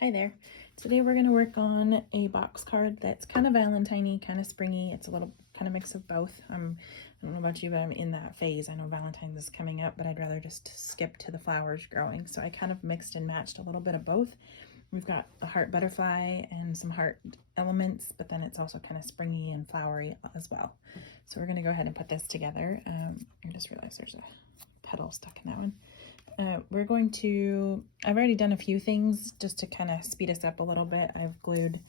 Hi there. Today we're going to work on a box card that's kind of Valentine-y, kind of springy. It's a little kind of mix of both. I don't know about you, but I'm in that phase. I know Valentine's is coming up, but I'd rather just skip to the flowers growing. So I kind of mixed and matched a little bit of both. We've got the heart butterfly and some heart elements, but then it's also kind of springy and flowery as well. So we're going to go ahead and put this together. I just realized there's a petal stuck in that one. I've already done a few things just to kind of speed us up a little bit. I've glued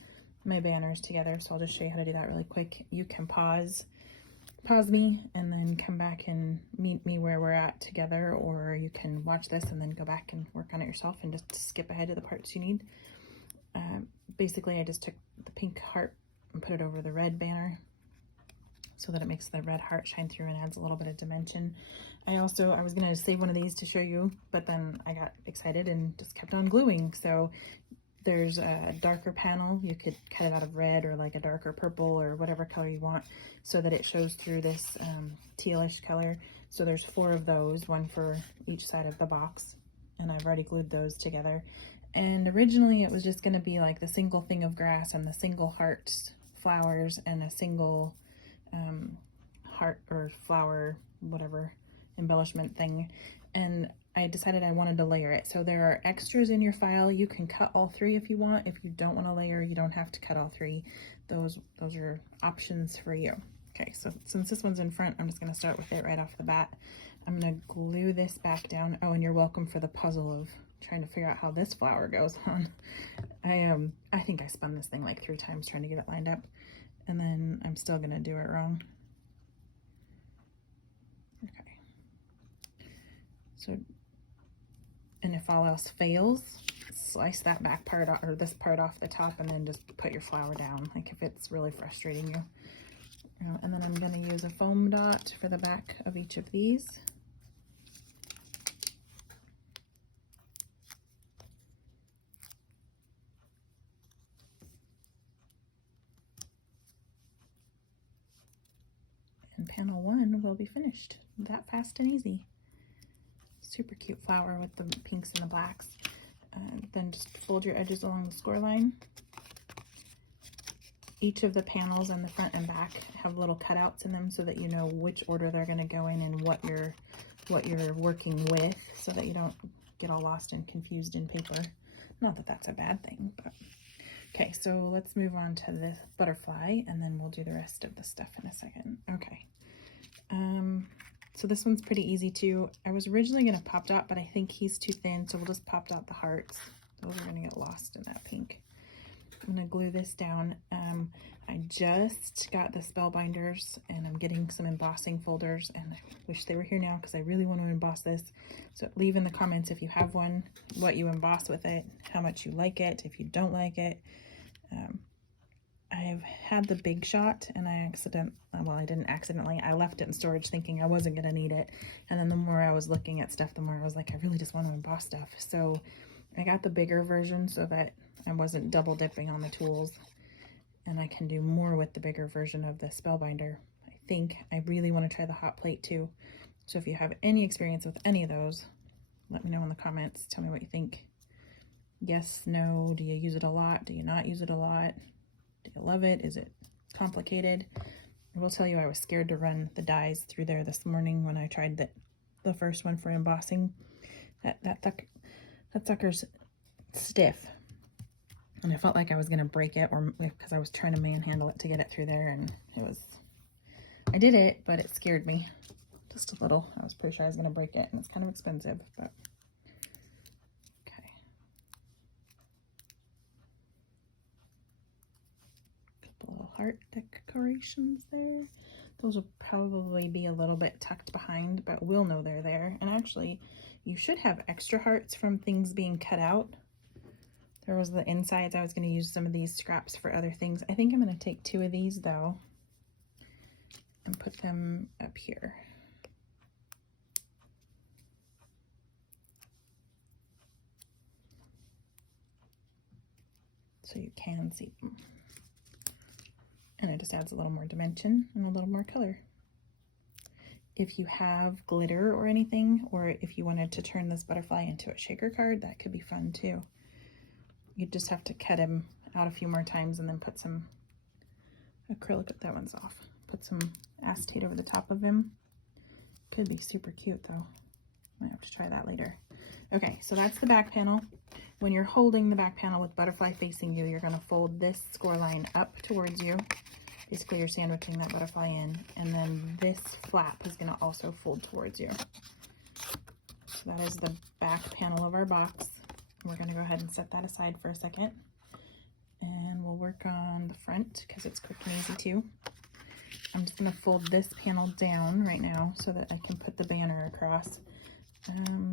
my banners together, so I'll just show you how to do that really quick. You can pause me and then come back and meet me where we're at together, or you can watch this and then go back and work on it yourself and just skip ahead to the parts you need. Basically, I just took the pink heart and put it over the red banner so that it makes the red heart shine through and adds a little bit of dimension. I was going to save one of these to show you, but then I got excited and just kept on gluing. So there's a darker panel. You could cut it out of red or like a darker purple or whatever color you want so that it shows through this tealish color. So there's 4 of those, one for each side of the box, and I've already glued those together. And originally it was just going to be like the single thing of grass and the single heart flowers and a single heart or flower, whatever embellishment thing, and I decided I wanted to layer it. So there are extras in your file. You can cut all 3 if you want. If you don't want to layer, you don't have to cut all 3. Those are options for you. Okay, so since this one's in front, I'm just going to start with it right off the bat. I'm going to glue this back down. Oh, and you're welcome for the puzzle of trying to figure out how this flower goes on. I think I spun this thing like 3 times trying to get it lined up, and then I'm still going to do it wrong. Okay. So, and if all else fails, slice that back part or this part off the top and then just put your flower down, like if it's really frustrating you. And then I'm going to use a foam dot for the back of each of these. And panel 1 will be finished. That fast and easy. Super cute flower with the pinks and the blacks. Then just fold your edges along the score line. Each of the panels on the front and back have little cutouts in them so that you know which order they're going to go in and what you're working with, so that you don't get all lost and confused in paper. Not that that's a bad thing, but okay. So let's move on to the butterfly, and then we'll do the rest of the stuff in a second. Okay. So this one's pretty easy too. I was originally going to pop dot, but I think he's too thin, so we'll just pop dot the hearts. Those are going to get lost in that pink. I'm going to glue this down. I just got the spellbinders, and I'm getting some embossing folders, and I wish they were here now because I really want to emboss this. So leave in the comments if you have one, what you emboss with it, how much you like it, if you don't like it. I've had the Big Shot, and I didn't accidentally, I left it in storage thinking I wasn't going to need it. And then the more I was looking at stuff, the more I was like, I really just want to emboss stuff. So I got the bigger version so that I wasn't double dipping on the tools, and I can do more with the bigger version of the spellbinder. I think I really want to try the hot plate too. So if you have any experience with any of those, let me know in the comments. Tell me what you think. Yes, no, do you use it a lot? Do you not use it a lot? Do you love it? Is it complicated? I will tell you, I was scared to run the dies through there this morning when I tried the first one for embossing. That sucker's stiff, and I felt like I was gonna break it, or because I was trying to manhandle it to get it through there, and I did it, but it scared me just a little. I was pretty sure I was gonna break it, and it's kind of expensive, but okay. Couple little heart decorations there. Those will probably be a little bit tucked behind, but we'll know they're there. And actually, you should have extra hearts from things being cut out. There was the insides. I was going to use some of these scraps for other things. I think I'm going to take 2 of these though and put them up here. So you can see them. And it just adds a little more dimension and a little more color. If you have glitter or anything, or if you wanted to turn this butterfly into a shaker card, that could be fun too. You just have to cut him out a few more times and then put some acrylic, that one's off. Put some acetate over the top of him. Could be super cute though. Might have to try that later. Okay, so that's the back panel. When you're holding the back panel with butterfly facing you, you're gonna fold this score line up towards you. Basically, you're sandwiching that butterfly in, and then this flap is gonna also fold towards you. So that is the back panel of our box. We're gonna go ahead and set that aside for a second. And we'll work on the front because it's quick and easy too. I'm just gonna fold this panel down right now so that I can put the banner across.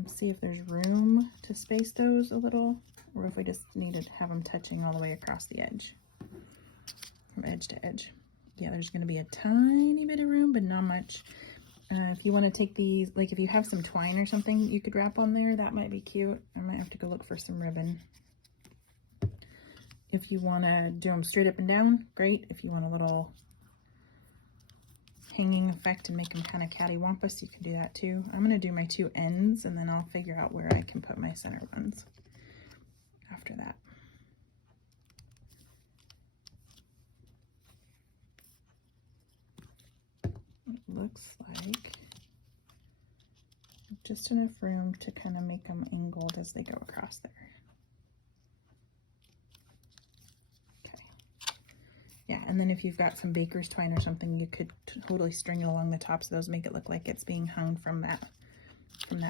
See if there's room to space those a little, or if we just need to have them touching all the way across the edge, from edge to edge. Yeah, there's gonna be a tiny bit of room, but not much. If you want to take these, like if you have some twine or something you could wrap on there, that might be cute. I might have to go look for some ribbon. If you want to do them straight up and down, great. If you want a little hanging effect and make them kind of cattywampus, you can do that too. I'm going to do my two ends and then I'll figure out where I can put my center ones after that. It looks like just enough room to kind of make them angled as they go across there. Okay. Yeah, and then if you've got some baker's twine or something, you could totally string it along the tops of those, make it look like it's being hung from that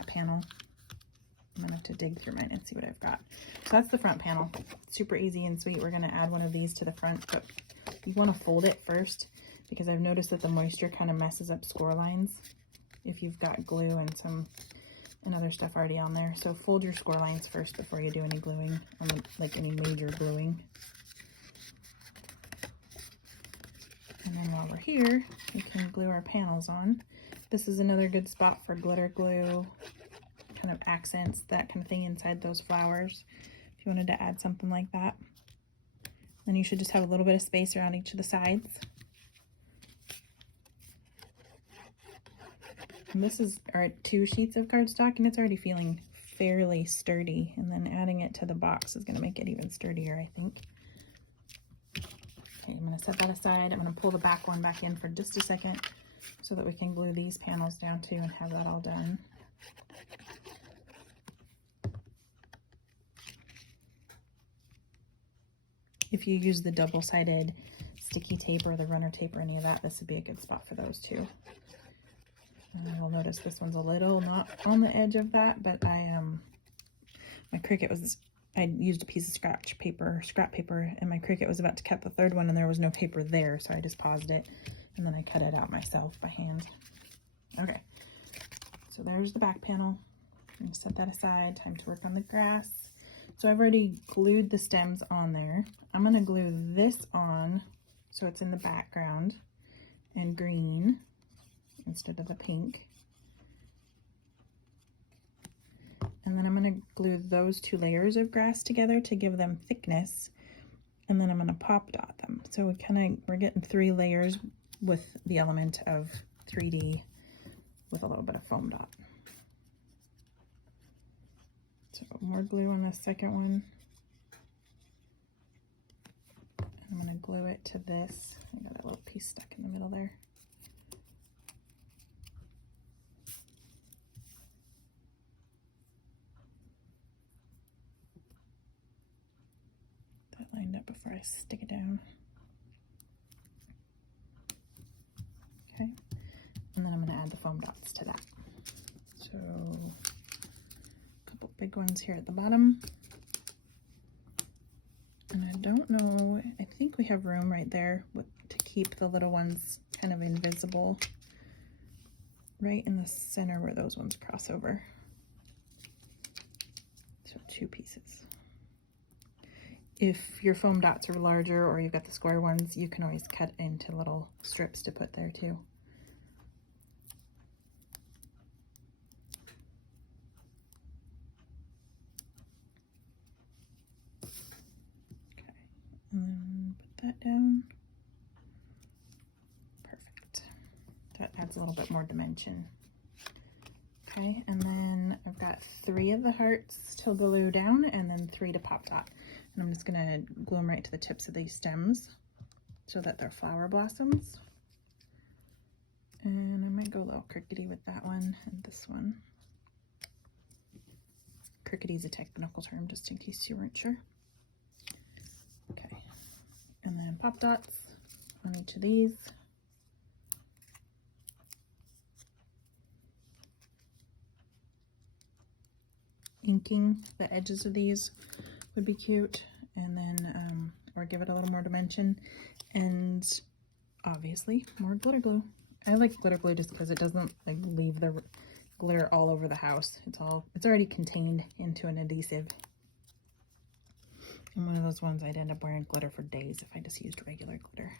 panel. I'm gonna have to dig through mine and see what I've got. So that's the front panel. Super easy and sweet. We're gonna add one of these to the front, but you want to fold it first because I've noticed that the moisture kind of messes up score lines if you've got glue and other stuff already on there. So fold your score lines first before you do any gluing, like any major gluing. And then while we're here, we can glue our panels on. This is another good spot for glitter glue, kind of accents, that kind of thing inside those flowers. If you wanted to add something like that. Then you should just have a little bit of space around each of the sides. And this is our 2 sheets of cardstock and it's already feeling fairly sturdy. And then adding it to the box is going to make it even sturdier, I think. Okay, I'm going to set that aside. I'm going to pull the back one back in for just a second so that we can glue these panels down too and have that all done. If you use the double-sided sticky tape or the runner tape or any of that, this would be a good spot for those too. And you'll notice this one's a little not on the edge of that, but my Cricut was, I used a piece of scrap paper, and my Cricut was about to cut the third one and there was no paper there, so I just paused it and then I cut it out myself by hand. Okay, so there's the back panel. I'm gonna set that aside. Time to work on the grass. So I've already glued the stems on there. I'm gonna glue this on so it's in the background and green instead of the pink. And then I'm gonna glue those 2 layers of grass together to give them thickness. And then I'm gonna pop dot them. So we're getting 3 layers with the element of 3D with a little bit of foam dot. So more glue on the second one. I'm gonna glue it to this. I got that little piece stuck in the middle there. That lined up before I stick it down. Okay, and then I'm gonna add the foam dots to that. So big ones here at the bottom, and I don't know, I think we have room right there to keep the little ones kind of invisible right in the center where those ones cross over. So 2 pieces. If your foam dots are larger or you've got the square ones, you can always cut into little strips to put there too. And then put that down. Perfect. That adds a little bit more dimension. Okay, and then I've got 3 of the hearts to glue down and then 3 to pop dot. And I'm just gonna glue them right to the tips of these stems so that they're flower blossoms. And I might go a little crickety with that one and this one. Crickety is a technical term, just in case you weren't sure. Okay, and then pop dots on each of these. Inking the edges of these would be cute, and then or give it a little more dimension, and obviously more glitter glue. I like glitter glue just because it doesn't like leave the glitter all over the house. It's already contained into an adhesive. And one of those ones I'd end up wearing glitter for days if I just used regular glitter.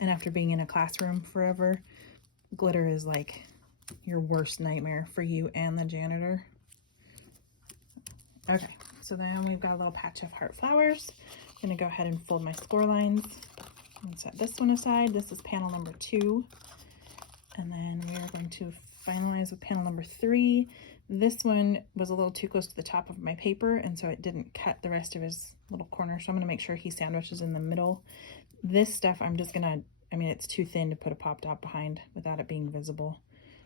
And after being in a classroom forever, glitter is like your worst nightmare for you and the janitor. Okay, so then we've got a little patch of heart flowers. I'm gonna go ahead and fold my score lines and set this one aside. This is panel number 2. And then we are going to finalize with panel number 3. This one was a little too close to the top of my paper, and so it didn't cut the rest of his little corner. So I'm gonna make sure he sandwiches in the middle. This stuff, I'm just gonna, it's too thin to put a pop dot behind without it being visible.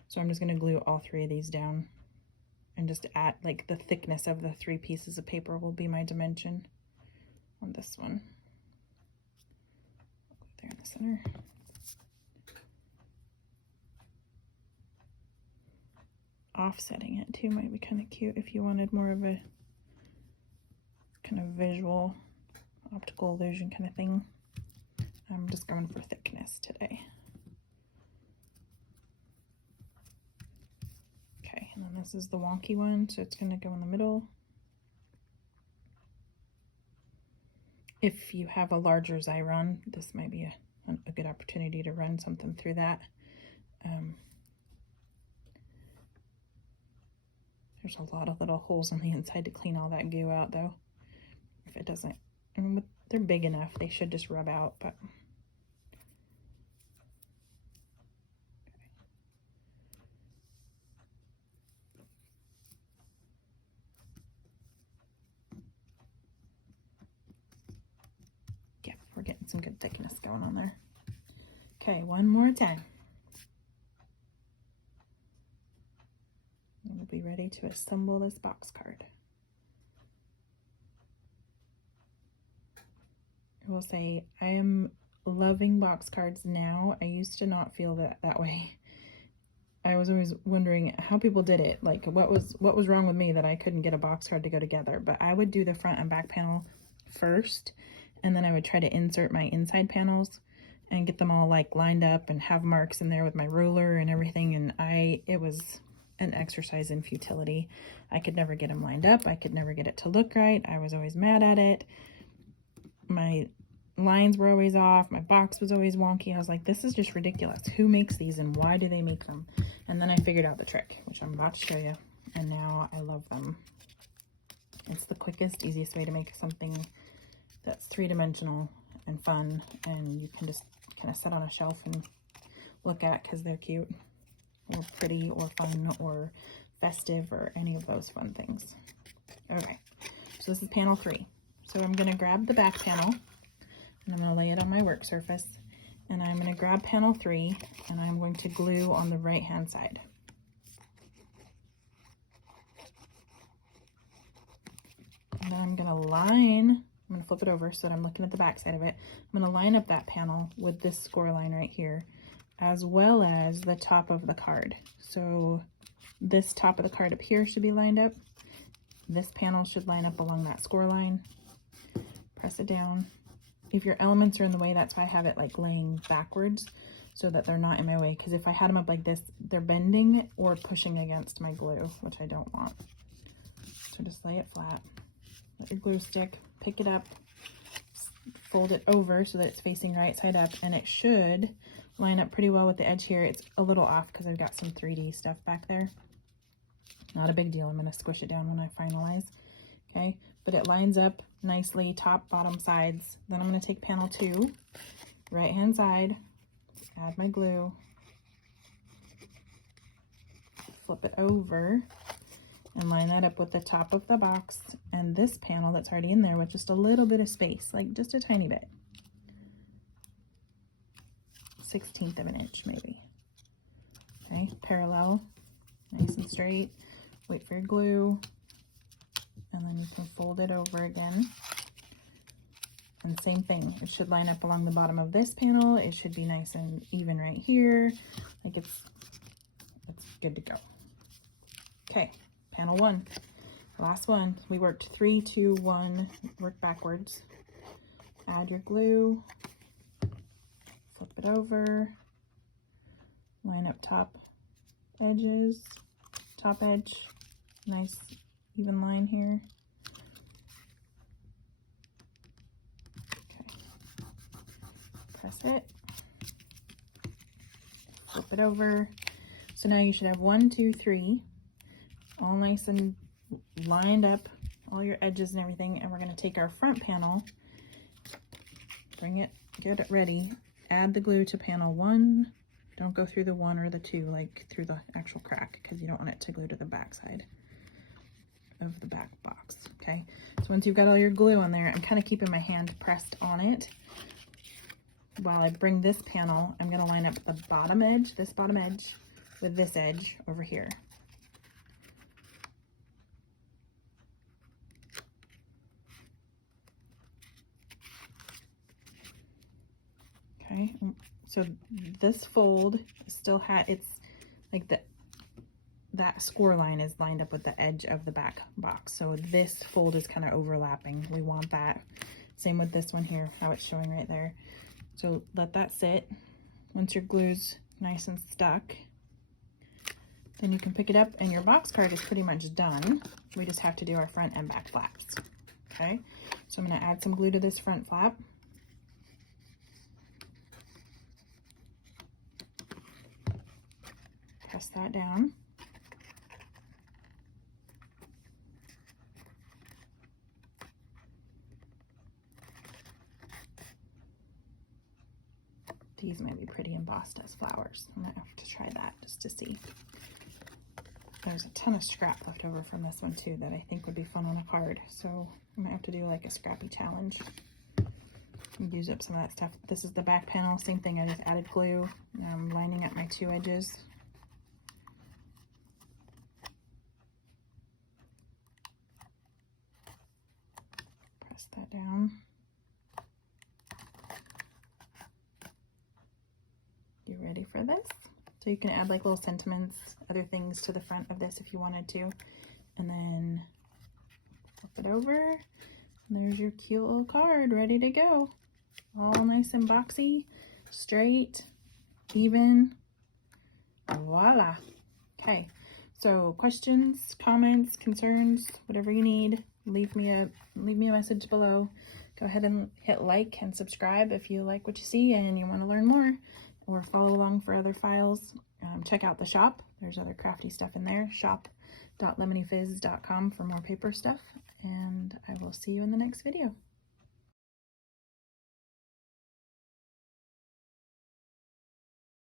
So I'm just gonna glue all 3 of these down. And just add, like, the thickness of the 3 pieces of paper will be my dimension on this one. There in the center. Offsetting it too might be kind of cute if you wanted more of a kind of visual optical illusion kind of thing. I'm just going for thickness today. Okay, and then this is the wonky one, so it's going to go in the middle. If you have a larger Xyron, this might be a good opportunity to run something through that. There's a lot of little holes on the inside to clean all that goo out, though. If it doesn't, they're big enough, they should just rub out, but... We're getting some good thickness going on there. Okay, one more time. And we'll be ready to assemble this box card. I will say I am loving box cards now. I used to not feel that way. I was always wondering how people did it. Like what was wrong with me that I couldn't get a box card to go together. But I would do the front and back panel first, and then I would try to insert my inside panels and get them all like lined up and have marks in there with my ruler and everything. And it was an exercise in futility. I could never get them lined up. I could never get it to look right. I was always mad at it. My lines were always off. My box was always wonky. I was like, this is just ridiculous. Who makes these and why do they make them? And then I figured out the trick, which I'm about to show you. And now I love them. It's the quickest, easiest way to make something that's 3-dimensional and fun, and you can just kind of sit on a shelf and look at because they're cute or pretty or fun or festive or any of those fun things. Okay, so this is panel 3. So I'm going to grab the back panel and I'm going to lay it on my work surface, and I'm going to grab panel 3 and I'm going to glue on the right hand side. And then I'm going to flip it over so that I'm looking at the back side of it. I'm going to line up that panel with this score line right here, as well as the top of the card. So this top of the card up here should be lined up. This panel should line up along that score line. Press it down. If your elements are in the way, that's why I have it like laying backwards so that they're not in my way. Because if I had them up like this, they're bending or pushing against my glue, which I don't want. So just lay it flat. Let your glue stick, pick it up, fold it over so that it's facing right side up, and it should line up pretty well with the edge here. It's a little off because I've got some 3D stuff back there. Not a big deal. I'm going to squish it down when I finalize. Okay, but it lines up nicely, top, bottom, sides. Then I'm going to take panel 2, right hand side, add my glue, flip it over, and line that up with the top of the box and this panel that's already in there with just a little bit of space, like just a tiny bit. 1/16 of an inch maybe. Okay, parallel, nice and straight. Wait for your glue, and then you can fold it over again. And same thing, it should line up along the bottom of this panel. It should be nice and even right here. Like it's good to go. Okay, panel 1, last one. We worked 3, 2, 1, work backwards. Add your glue, flip it over, line up top edges, top edge, nice even line here. Okay, press it, flip it over. So now you should have 1, 2, 3, all nice and lined up, all your edges and everything. And we're going to take our front panel, bring it, get it ready, add the glue to panel 1. Don't go through the 1 or the 2, like through the actual crack, because you don't want it to glue to the back side of the back box. Okay, so once you've got all your glue on there, I'm kind of keeping my hand pressed on it while I bring this panel. I'm going to line up the bottom edge, this bottom edge, with this edge over here. Okay, so this fold still it's like that score line is lined up with the edge of the back box. So this fold is kind of overlapping. We want that. Same with this one here, how it's showing right there. So let that sit. Once your glue's nice and stuck, then you can pick it up and your box card is pretty much done. We just have to do our front and back flaps. Okay, so I'm going to add some glue to this front flap. Press that down. These might be pretty embossed as flowers. I'm gonna have to try that just to see. There's a ton of scrap left over from this one too that I think would be fun on a card. So I might have to do like a scrappy challenge. Use up some of that stuff. This is the back panel, same thing. I just added glue. Now I'm lining up my 2 edges. Press that down. You ready for this? So you can add like little sentiments, other things to the front of this if you wanted to. And then flip it over. And there's your cute little card ready to go. All nice and boxy, straight, even. Voila. Okay, so questions, comments, concerns, whatever you need, leave me a message below. Go ahead and hit like and subscribe if you like what you see and you want to learn more, or follow along for other files. Check out the shop. There's other crafty stuff in there. shop.lemonyfizz.com for more paper stuff, and I will see you in the next video.